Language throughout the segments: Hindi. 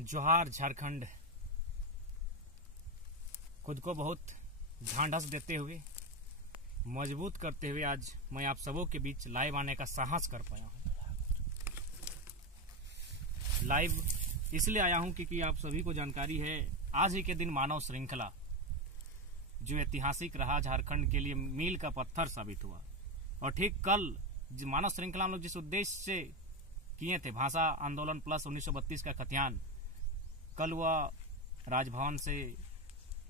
जोहार झारखंड। खुद को बहुत ढांढस देते हुए, मजबूत करते हुए आज मैं आप सबों के बीच लाइव आने का साहस कर पाया हूँ। लाइव इसलिए आया हूँ क्योंकि आप सभी को जानकारी है, आज ही के दिन मानव श्रृंखला जो ऐतिहासिक रहा, झारखंड के लिए मील का पत्थर साबित हुआ। और ठीक कल मानव श्रृंखला हम लोग जिस उद्देश्य से किए थे, भाषा आंदोलन प्लस 1932 का खतियान, कल वह राजभवन से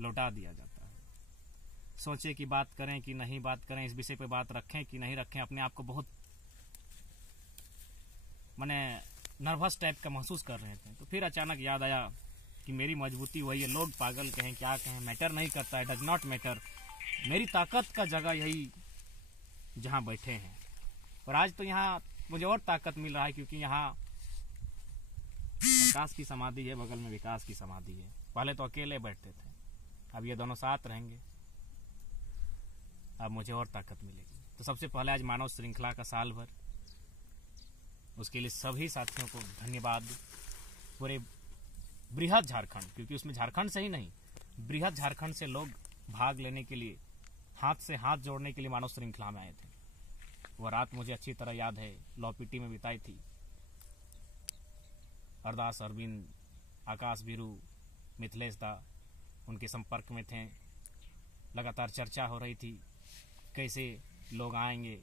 लौटा दिया जाता है। सोचे कि बात करें कि नहीं बात करें, इस विषय पे बात रखें कि नहीं रखें। अपने आप को बहुत मैंने नर्वस टाइप का महसूस कर रहे थे। तो फिर अचानक याद आया कि मेरी मजबूती वही है। लोग पागल कहें क्या कहें, मैटर नहीं करता है, डज नॉट मैटर। मेरी ताकत का जगह यही जहां बैठे हैं। और आज तो यहाँ मुझे और ताकत मिल रहा है क्योंकि यहाँ प्रकाश की समाधि है, बगल में विकास की समाधि है। पहले तो अकेले बैठते थे, अब ये दोनों साथ रहेंगे, अब मुझे और ताकत मिलेगी। तो सबसे पहले आज मानव श्रृंखला का साल भर, उसके लिए सभी साथियों को धन्यवाद। पूरे बृहद झारखंड, क्योंकि उसमें झारखंड से ही नहीं, बृहद झारखंड से लोग भाग लेने के लिए, हाथ से हाथ जोड़ने के लिए मानव श्रृंखला में आए थे। वह रात मुझे अच्छी तरह याद है, लौपीटी में बिताई थी। अरदास अरविंद, आकाश बीरू, मिथिलेश दा उनके संपर्क में थे। लगातार चर्चा हो रही थी कैसे लोग आएंगे।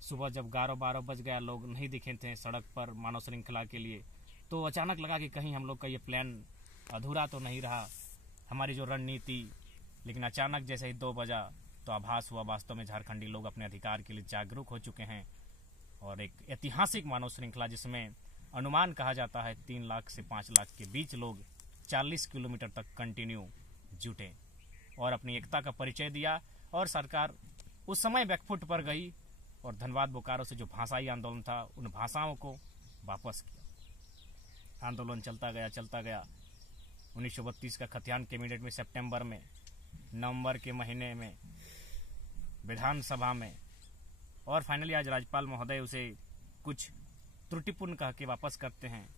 सुबह जब 11-12 बज गया, लोग नहीं दिखे थे सड़क पर मानव श्रृंखला के लिए, तो अचानक लगा कि कहीं हम लोग का ये प्लान अधूरा तो नहीं रहा, हमारी जो रणनीति। लेकिन अचानक जैसे ही 2 बजा तो आभास हुआ वास्तव में झारखंडी लोग अपने अधिकार के लिए जागरूक हो चुके हैं। और एक ऐतिहासिक मानव श्रृंखला जिसमें अनुमान कहा जाता है 3 लाख से 5 लाख के बीच लोग 40 किलोमीटर तक कंटिन्यू जुटे और अपनी एकता का परिचय दिया। और सरकार उस समय बैकफुट पर गई और धनबाद बोकारो से जो भाषाई आंदोलन था, उन भाषाओं को वापस किया। आंदोलन चलता गया। 1932 का खतियान कैबिनेट में सितंबर में, नवंबर के महीने में विधानसभा में, और फाइनली आज राज्यपाल महोदय उसे कुछ त्रुटिपूर्ण कह के वापस करते हैं।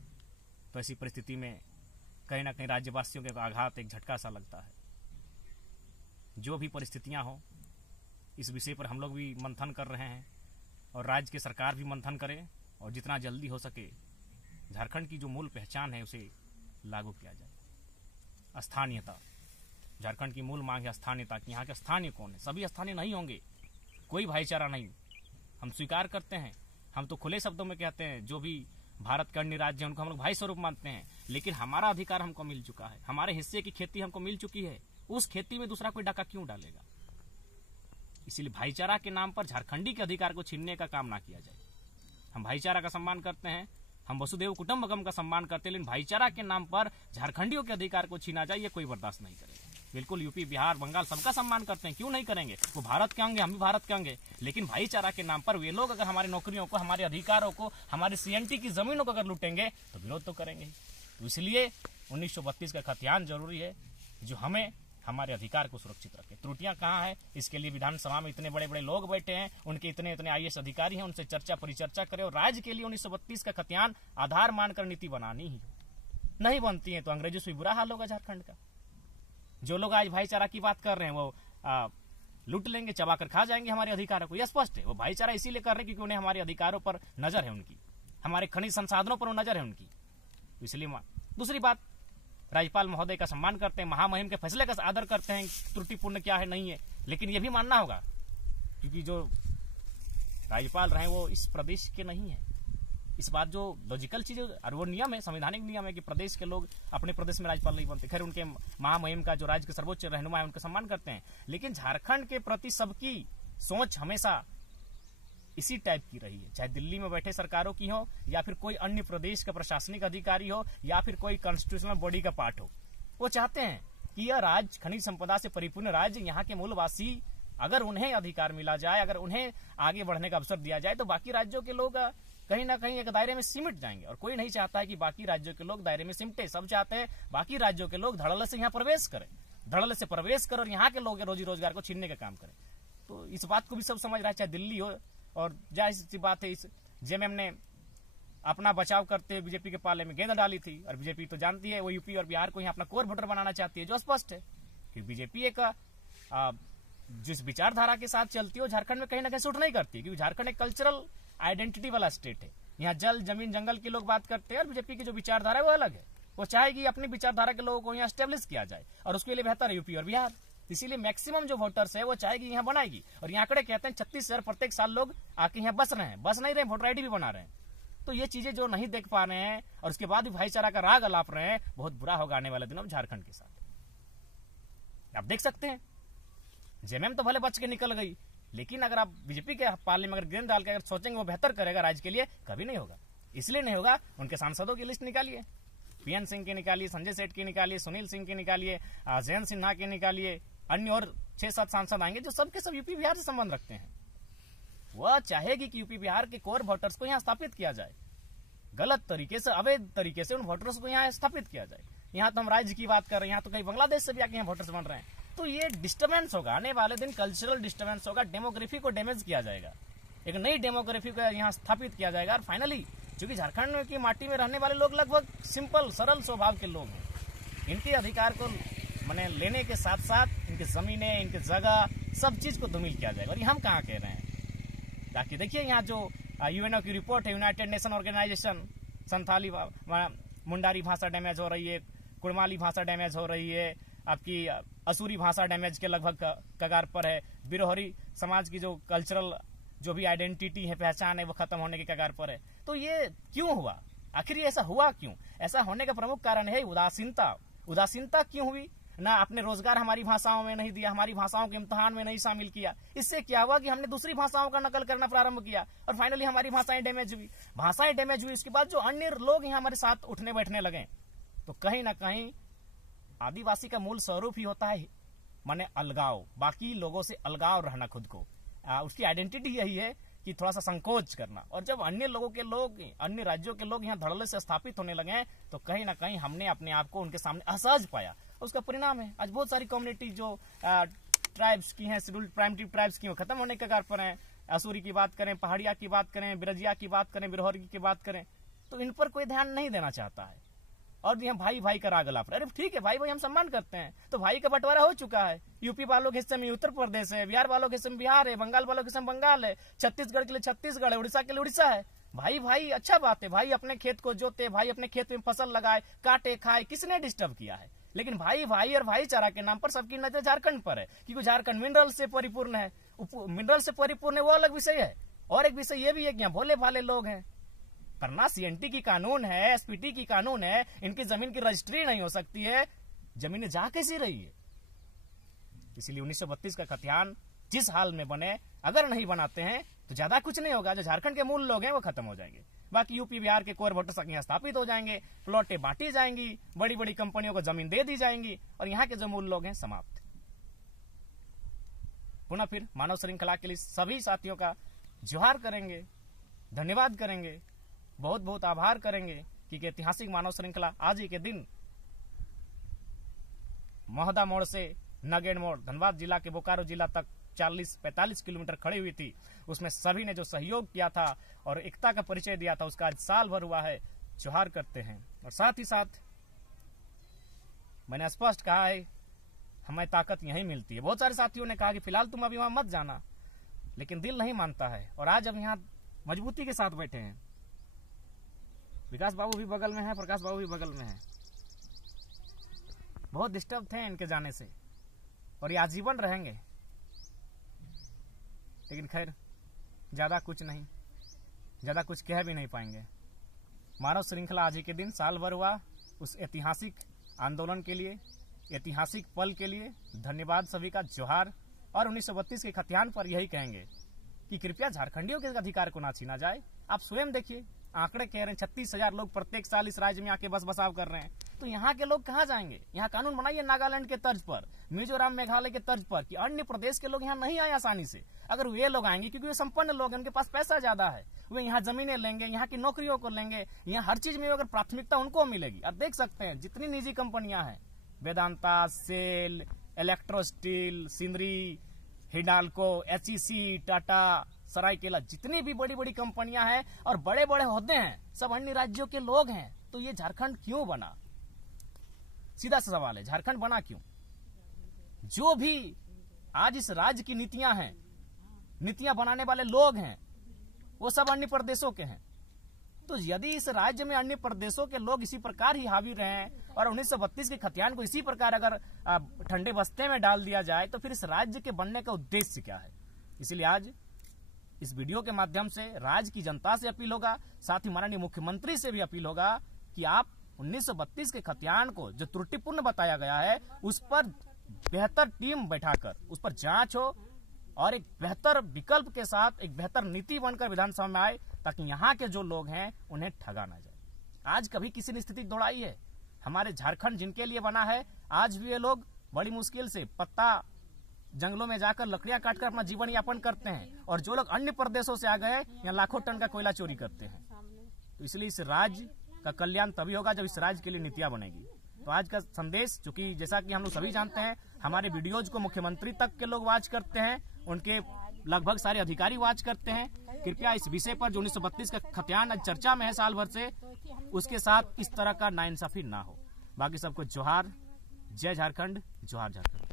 तो ऐसी परिस्थिति में कहीं ना कहीं राज्यवासियों के आघात, एक झटका सा लगता है। जो भी परिस्थितियां हो, इस विषय पर हम लोग भी मंथन कर रहे हैं और राज्य की सरकार भी मंथन करे और जितना जल्दी हो सके झारखंड की जो मूल पहचान है उसे लागू किया जाए। स्थानीयता, झारखंड की मूल मांग है स्थानीयता की। यहाँ के स्थानीय कौन है? सभी स्थानीय नहीं होंगे, कोई भाईचारा नहीं, हम स्वीकार करते हैं। हम तो खुले शब्दों में कहते हैं जो भी भारत के अन्य राज्य हैं उनको हम लोग भाई स्वरूप मानते हैं। लेकिन हमारा अधिकार हमको मिल चुका है, हमारे हिस्से की खेती हमको मिल चुकी है। उस खेती में दूसरा कोई डाका क्यों डालेगा? इसीलिए भाईचारा के नाम पर झारखंडी के अधिकार को छीनने का काम ना किया जाए। हम भाईचारा का सम्मान करते हैं, हम वसुदेव कुटुंबकम का सम्मान करते हैं, लेकिन भाईचारा के नाम पर झारखंडियों के अधिकार को छीना जाए, ये कोई बर्दाश्त नहीं करेगा। बिल्कुल यूपी, बिहार, बंगाल सबका सम्मान करते हैं, क्यों नहीं करेंगे? वो भारत के होंगे, हम भी भारत के होंगे। लेकिन भाईचारा के नाम पर वे लोग अगर हमारी नौकरियों को, हमारे अधिकारों को, हमारे सीएनटी की जमीनों को अगर लूटेंगे तो विरोध तो करेंगे ही। तो इसलिए 1932 का खतियान जरूरी है जो हमें हमारे अधिकार को सुरक्षित रखे। त्रुटियां कहाँ है, इसके लिए विधानसभा में इतने बड़े बड़े लोग बैठे हैं, उनके इतने IAS अधिकारी हैं, उनसे चर्चा परिचर्चा करें। और राज्य के लिए 1932 का खतियान आधार मानकर नीति बनानी ही नहीं बनती है तो अंग्रेजों से बुरा हाल होगा झारखंड का। जो लोग आज भाईचारा की बात कर रहे हैं वो लूट लेंगे, चबाकर खा जाएंगे हमारे अधिकारों को, यह स्पष्ट है। वो भाईचारा इसीलिए कर रहे हैं क्योंकि उन्हें हमारे अधिकारों पर नजर है उनकी, हमारे खनिज संसाधनों पर नजर है उनकी। इसलिए दूसरी बात, राज्यपाल महोदय का सम्मान करते हैं, महामहिम के फैसले का आदर करते हैं, त्रुटिपूर्ण क्या है नहीं है। लेकिन यह भी मानना होगा क्योंकि जो राज्यपाल रहे वो इस प्रदेश के नहीं है। इस बात जो लॉजिकल चीज और वो नियम है, संवैधानिक नियम है कि प्रदेश के लोग अपने प्रदेश में राज्यपाल नहीं बनते। खैर उनके महामहिम का जो राज्य के सर्वोच्च रहनुमा है उनका सम्मान करते हैं, लेकिन झारखंड के प्रति सबकी सोच हमेशा इसी टाइप की रही है। चाहे दिल्ली में बैठे सरकारों की हो या फिर कोई अन्य प्रदेश का प्रशासनिक अधिकारी हो या फिर कोई कॉन्स्टिट्यूशनल बॉडी का पार्ट हो, वो चाहते हैं कि यह राज्य खनिज संपदा से परिपूर्ण राज्य, यहाँ के मूलवासी अगर उन्हें अधिकार मिला जाए, अगर उन्हें आगे बढ़ने का अवसर दिया जाए तो बाकी राज्यों के लोग कहीं ना कहीं एक दायरे में सिमट जाएंगे। और कोई नहीं चाहता है कि बाकी राज्यों के लोग दायरे में सिमटे। सब चाहते हैं बाकी राज्यों के लोग धड़ल्ले से यहाँ प्रवेश करें, धड़ल्ले से प्रवेश करें और यहाँ के लोग रोजी रोजगार को छीनने का काम करें। तो इस बात को भी सब समझ रहा है, चाहे दिल्ली हो। और जाहिर सी बात है, इस जेएमएम ने अपना बचाव करते हुए बीजेपी के पाले में गेंद डाली थी। और बीजेपी तो जानती है वो यूपी और बिहार को यहाँ अपना कोर वोटर बनाना चाहती है, जो स्पष्ट है कि बीजेपी एक जिस विचारधारा के साथ चलती है वो झारखंड में कहीं ना कहीं सूट नहीं करती, क्योंकि झारखंड एक कल्चरल आइडेंटिटी वाला स्टेट है। यहाँ जल जमीन जंगल के लोग बात करते हैं और बीजेपी की जो विचारधारा है वो अलग है। वो चाहेगी अपनी विचारधारा के लोगों को यहाँ स्टेब्लिश किया जाए और उसके लिए बेहतर है यूपी और बिहार। इसीलिए मैक्सिमम जो वोटर्स है वो चाहेगी यहाँ बनाएगी। और यहाँ आंकड़े कहते हैं 36,000 प्रत्येक साल लोग आके यहाँ बस रहे हैं, बस नहीं रहे, वोटर आईडी भी बना रहे हैं। तो ये चीजें जो नहीं देख पा रहे हैं और उसके बाद भी भाईचारा का राग अलाप रहे हैं, बहुत बुरा होगा आने वाले दिनों में झारखंड के साथ। आप देख सकते हैं जेएमएम तो भले बच के निकल गई, लेकिन अगर आप बीजेपी के पाले में अगर गेंद डाल के अगर सोचेंगे वो बेहतर करेगा राज्य के लिए, कभी नहीं होगा। इसलिए नहीं होगा, उनके सांसदों की लिस्ट निकालिए, पीएन सिंह की निकालिए, संजय सेठ की निकालिए, सुनील सिंह की निकालिए, जयंत सिन्हा की निकालिए, अन्य और 6-7 सांसद आएंगे जो सबके सब यूपी बिहार से संबंध रखते हैं। वह चाहेगी कि यूपी बिहार के कोर वोटर्स को यहाँ स्थापित किया जाए, गलत तरीके से, अवैध तरीके से उन वोटर्स को यहाँ स्थापित किया जाए। यहाँ तो हम राज्य की बात कर रहे हैं, यहाँ तो कई बांग्लादेश से भी आके यहाँ वोटर्स बन रहे हैं। तो ये डिस्टर्बेंस होगा, आने वाले दिन कल्चरल डिस्टर्बेंस होगा, डेमोग्राफी को डैमेज किया जाएगा, एक नई डेमोग्राफी को यहाँ स्थापित किया जाएगा। और फाइनली क्योंकि झारखंड की माटी में रहने वाले लोग लगभग सिंपल सरल स्वभाव के लोग हैं, इनके अधिकार को मैंने लेने के साथ साथ इनकी जमीनें, इनकी जगह, सब चीज को धूमिल किया जाएगा। और ये हम कहाँ कह रहे हैं, ताकि देखिए यहाँ जो यूएनओ की रिपोर्ट है, United Nation Organization, Santhali Mundari भाषा डैमेज हो रही है, कुड़माली भाषा डैमेज हो रही है, आपकी असुरी भाषा डैमेज के लगभग कगार पर है, बिरोहरी समाज की जो कल्चरल जो भी आइडेंटिटी है, पहचान है, वो खत्म होने के कगार पर है। तो ये क्यों हुआ, आखिर ये ऐसा हुआ क्यों? ऐसा होने का प्रमुख कारण है उदासीनता। उदासीनता क्यों हुई? ना आपने रोजगार हमारी भाषाओं में नहीं दिया, हमारी भाषाओं के इम्तिहान में नहीं शामिल किया। इससे क्या हुआ कि हमने दूसरी भाषाओं का नकल करना प्रारंभ किया और फाइनली हमारी भाषाएं डैमेज हुई। भाषाएं डैमेज हुई, इसके बाद जो अन्य लोग यहाँ हमारे साथ उठने बैठने लगे, तो कहीं ना कहीं आदिवासी का मूल स्वरूप ही होता है माने अलगाव, बाकी लोगों से अलगाव रहना, खुद को उसकी आइडेंटिटी यही है कि थोड़ा सा संकोच करना। और जब अन्य लोगों के लोग, अन्य राज्यों के लोग यहाँ धड़ल्ले से स्थापित होने लगे हैं, तो कहीं ना कहीं हमने अपने आप को उनके सामने असहज पाया। उसका परिणाम है आज बहुत सारी कम्युनिटी जो ट्राइब्स की हैं, शेड्यूल्ड प्राइमिटिव ट्राइब्स की, वो खत्म होने के कगार पर हैं। असुरी की बात करें, पहाड़िया की बात करें, बिरजिया की बात करें, बिरहोरी की बात करें, तो इन पर कोई ध्यान नहीं देना चाहता है। और यहाँ भाई भाई का राग अलाप रहा है। अरे ठीक है, भाई भाई हम सम्मान करते हैं, तो भाई का बंटवारा हो चुका है। यूपी वालों के हिस्से में उत्तर प्रदेश है, बिहार वालों के हिस्से में बिहार है, बंगाल वालों के हिस्से में बंगाल है, छत्तीसगढ़ के लिए छत्तीसगढ़ है, उड़ीसा के लिए उड़ीसा है। भाई भाई अच्छा बात है, भाई अपने खेत को जोते, भाई अपने खेत में फसल लगाए, काटे खाए, किसने डिस्टर्ब किया है? लेकिन भाई भाई और भाईचारा के नाम पर सबकी नजर झारखंड पर है, क्योंकि झारखंड मिनरल से परिपूर्ण है। मिनरल से परिपूर्ण है वो अलग विषय है, और एक विषय ये भी है कि यहाँ भोले भाले लोग हैं। पर ना सीएनटी की कानून है, एसपीटी की कानून है, इनकी जमीन की रजिस्ट्री नहीं हो सकती है, जमीनें जा कैसी रही है? इसीलिए 1932 का खतियान जिस हाल में बने, अगर नहीं बनाते हैं तो ज्यादा कुछ नहीं होगा। जो झारखंड के मूल लोग हैं वो खत्म हो जाएंगे, बाकी यूपी बिहार के कोर वोटर्स यहाँ स्थापित हो जाएंगे, प्लॉटें बांटी जाएंगी, बड़ी बड़ी कंपनियों को जमीन दे दी जाएंगी, और यहाँ के जो मूल लोग हैं समाप्त। पुनः फिर मानव श्रृंखला के लिए सभी साथियों का जोहार करेंगे, धन्यवाद करेंगे, बहुत बहुत आभार करेंगे कि ऐतिहासिक मानव श्रृंखला आज ही के दिन मोहदा मोड़ से नगेड़ मोड़, धनबाद जिला के बोकारो जिला तक 40-45 किलोमीटर खड़ी हुई थी। उसमें सभी ने जो सहयोग किया था और एकता का परिचय दिया था, उसका आज साल भर हुआ है। जोहार करते हैं। और साथ ही साथ मैंने स्पष्ट कहा है, हमें ताकत यहीं मिलती है। बहुत सारे साथियों ने कहा कि फिलहाल तुम अभी वहां मत जाना, लेकिन दिल नहीं मानता है। और आज हम यहाँ मजबूती के साथ बैठे हैं। विकास बाबू भी बगल में है, प्रकाश बाबू भी बगल में है। बहुत डिस्टर्ब थे इनके जाने से, और ये आजीवन रहेंगे। लेकिन खैर ज्यादा कुछ नहीं, ज्यादा कुछ कह भी नहीं पाएंगे। मानव श्रृंखला आज ही के दिन साल भर हुआ। उस ऐतिहासिक आंदोलन के लिए, ऐतिहासिक पल के लिए धन्यवाद सभी का, जोहार। और 1932 के खतियान पर यही कहेंगे कि कृपया झारखंडियों के अधिकार को ना छीना जाए। आप स्वयं देखिए, आंकड़े कह रहे हैं 36,000 लोग प्रत्येक साल इस राज्य में आके बस बसाव कर रहे हैं। तो यहाँ के लोग कहाँ जाएंगे? यहाँ कानून बनाइए नागालैंड के तर्ज पर, मिजोरम मेघालय के तर्ज पर, कि अन्य प्रदेश के लोग यहाँ नहीं आए आसानी से। अगर वे लोग आएंगे, क्योंकि वे संपन्न लोग हैं, उनके पास पैसा ज्यादा है, वे यहाँ जमीनें लेंगे, यहाँ की नौकरियों को लेंगे, यहाँ हर चीज में अगर प्राथमिकता उनको मिलेगी। आप देख सकते हैं जितनी निजी कंपनियां हैं, वेदांता, सेल, इलेक्ट्रो स्टील, सिंदरी, हिंडाल्को, एचईसी, टाटा, सरायकेला, जितनी भी बड़ी बड़ी कंपनियां हैं और बड़े बड़े ओहदे हैं, सब अन्य राज्यों के लोग हैं। तो ये झारखंड क्यों बना? सीधा सा सवाल है, झारखंड बना क्यों? जो भी आज इस राज्य की नीतियां हैं, नीतियां बनाने वाले लोग हैं, वो सब अन्य प्रदेशों के हैं। तो यदि इस राज्य में अन्य प्रदेशों के लोग इसी प्रकार ही हावी रहे हैं और 1932 के खतियान को इसी प्रकार अगर ठंडे बस्ते में डाल दिया जाए, तो फिर इस राज्य के बनने का उद्देश्य क्या है? इसलिए आज इस वीडियो के माध्यम से राज्य की जनता से अपील होगा, साथ ही माननीय मुख्यमंत्री से भी अपील होगा कि आप 1932 के खतियान को जो त्रुटिपूर्ण बताया गया है, उस पर बेहतर टीम बैठाकर उस पर जांच हो और एक बेहतर विकल्प के साथ एक बेहतर नीति बनकर विधानसभा में आए, ताकि यहाँ के जो लोग हैं उन्हें ठगा ना जाए। आज कभी किसी ने स्थिति दौड़ाई है? हमारे झारखंड जिनके लिए बना है, आज भी ये लोग बड़ी मुश्किल से पत्ता जंगलों में जाकर लकड़ियां काटकर अपना जीवन यापन करते हैं, और जो लोग अन्य प्रदेशों से आ गए यहाँ लाखों टन का कोयला चोरी करते हैं। तो इसलिए इस राज्य का कल्याण तभी होगा जब इस राज्य के लिए नीतियां बनेगी। तो आज का संदेश, चूंकि जैसा कि हम लोग सभी जानते हैं, हमारे वीडियोज को मुख्यमंत्री तक के लोग वॉच करते हैं, उनके लगभग सारे अधिकारी वॉच करते हैं। कृपया इस विषय पर जो 1932 का खतियान आज चर्चा में है साल भर से, उसके साथ इस तरह का नाइंसाफी ना हो। बाकी सबको जोहार, जय झारखंड, जोहार झारखंड।